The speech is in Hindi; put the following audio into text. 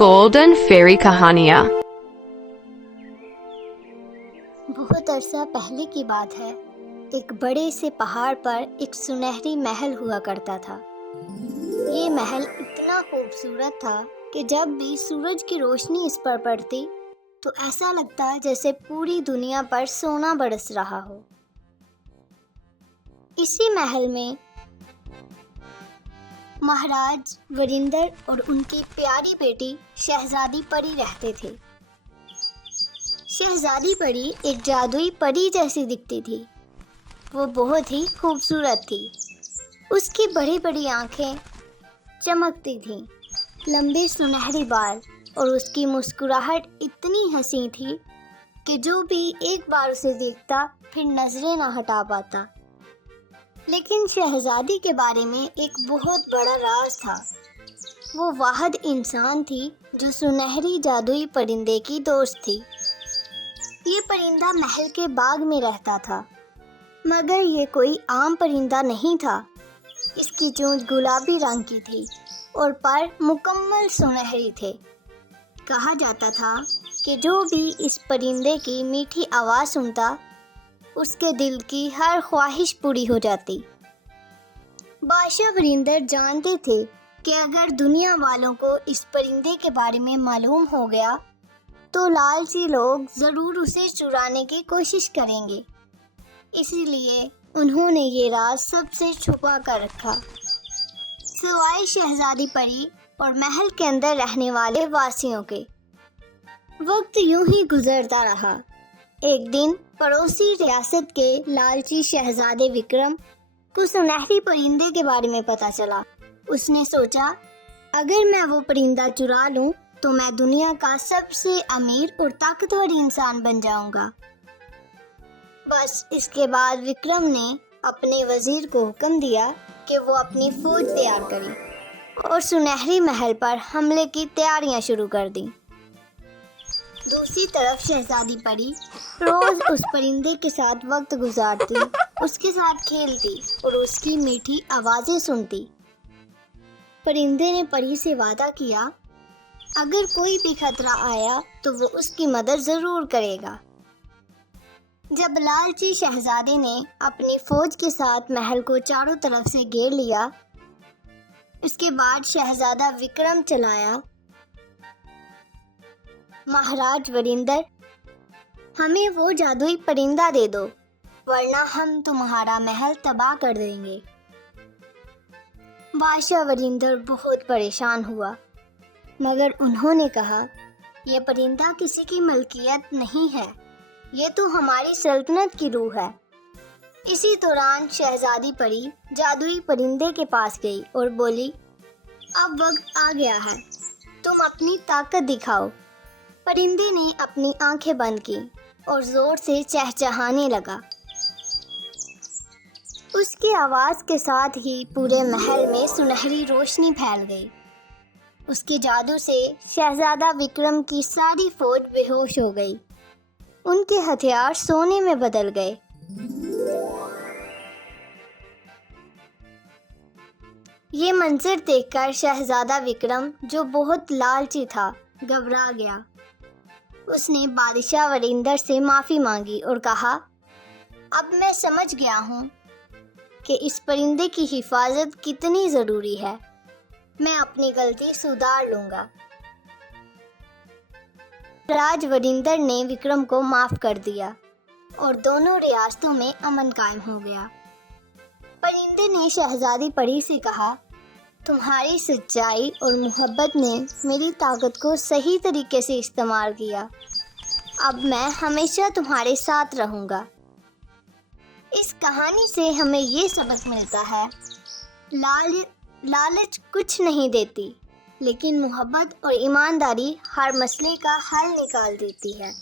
गोल्डन फेरी कहानियाँ। बहुत अरसा पहले की बात है। एक बड़े से पहाड़ पर एक सुनहरी महल हुआ करता था। ये महल इतना खूबसूरत था कि जब भी सूरज की रोशनी इस पर पड़ती तो ऐसा लगता जैसे पूरी दुनिया पर सोना बरस रहा हो। इसी महल में महाराज वरिंदर और उनकी प्यारी बेटी शहजादी परी रहते थे। शहजादी परी एक जादुई परी जैसी दिखती थी। वो बहुत ही खूबसूरत थी। उसकी बड़ी बड़ी आंखें चमकती थीं, लंबे सुनहरे बाल और उसकी मुस्कुराहट इतनी हंसी थी कि जो भी एक बार उसे देखता फिर नजरें ना हटा पाता। लेकिन शहजादी के बारे में एक बहुत बड़ा राज था। वो वाहिद इंसान थी जो सुनहरी जादुई परिंदे की दोस्त थी। ये परिंदा महल के बाग में रहता था, मगर ये कोई आम परिंदा नहीं था। इसकी चोंच गुलाबी रंग की थी और पर मुकम्मल सुनहरी थे। कहा जाता था कि जो भी इस परिंदे की मीठी आवाज़ सुनता उसके दिल की हर ख्वाहिश पूरी हो जाती। बादशाह वरिंदर जानते थे कि अगर दुनिया वालों को इस परिंदे के बारे में मालूम हो गया तो लालची लोग ज़रूर उसे चुराने की कोशिश करेंगे। इसीलिए उन्होंने ये राज सबसे छुपा कर रखा, सिवाय शहजादी परी और महल के अंदर रहने वाले वासियों के। वक्त यूं ही गुजरता रहा। एक दिन पड़ोसी रियासत के लालची शहजादे विक्रम को सुनहरी परिंदे के बारे में पता चला। उसने सोचा, अगर मैं वो परिंदा चुरा लूं तो मैं दुनिया का सबसे अमीर और ताकतवर इंसान बन जाऊंगा। बस इसके बाद विक्रम ने अपने वजीर को हुक्म दिया कि वो अपनी फौज तैयार करे और सुनहरी महल पर हमले की तैयारियां शुरू कर दी। दूसरी तरफ शहजादी परी रोज उस परिंदे के साथ वक्त गुजारती, उसके साथ खेलती और उसकी मीठी आवाजें सुनती। परिंदे ने परी से वादा किया, अगर कोई भी खतरा आया तो वो उसकी मदद जरूर करेगा। जब लालची शहजादे ने अपनी फौज के साथ महल को चारों तरफ से घेर लिया, उसके बाद शहजादा विक्रम चलाया, महाराज वरिंदर, हमें वो जादुई परिंदा दे दो वरना हम तुम्हारा महल तबाह कर देंगे। बादशाह वरिंदर बहुत परेशान हुआ, मगर उन्होंने कहा, यह परिंदा किसी की मलकियत नहीं है, ये तो हमारी सल्तनत की रूह है। इसी दौरान शहजादी परी जादुई परिंदे के पास गई और बोली, अब वक्त आ गया है, तुम अपनी ताकत दिखाओ। परिंदे ने अपनी आंखें बंद की और जोर से चहचहाने लगा। उसकी आवाज के साथ ही पूरे महल में सुनहरी रोशनी फैल गई। उसके जादू से शहजादा विक्रम की सारी फौज बेहोश हो गई। उनके हथियार सोने में बदल गए। ये मंजर देखकर शहजादा विक्रम, जो बहुत लालची था, घबरा गया। उसने बादशाह वरिंदर से माफ़ी मांगी और कहा, अब मैं समझ गया हूँ कि इस परिंदे की हिफाजत कितनी ज़रूरी है। मैं अपनी गलती सुधार लूँगा। राज वरिंदर ने विक्रम को माफ़ कर दिया और दोनों रियासतों में अमन कायम हो गया। परिंदे ने शहजादी परी से कहा, तुम्हारी सच्चाई और मोहब्बत ने मेरी ताकत को सही तरीके से इस्तेमाल किया। अब मैं हमेशा तुम्हारे साथ रहूँगा। इस कहानी से हमें ये सबक मिलता है, लालच कुछ नहीं देती, लेकिन मोहब्बत और ईमानदारी हर मसले का हल निकाल देती है।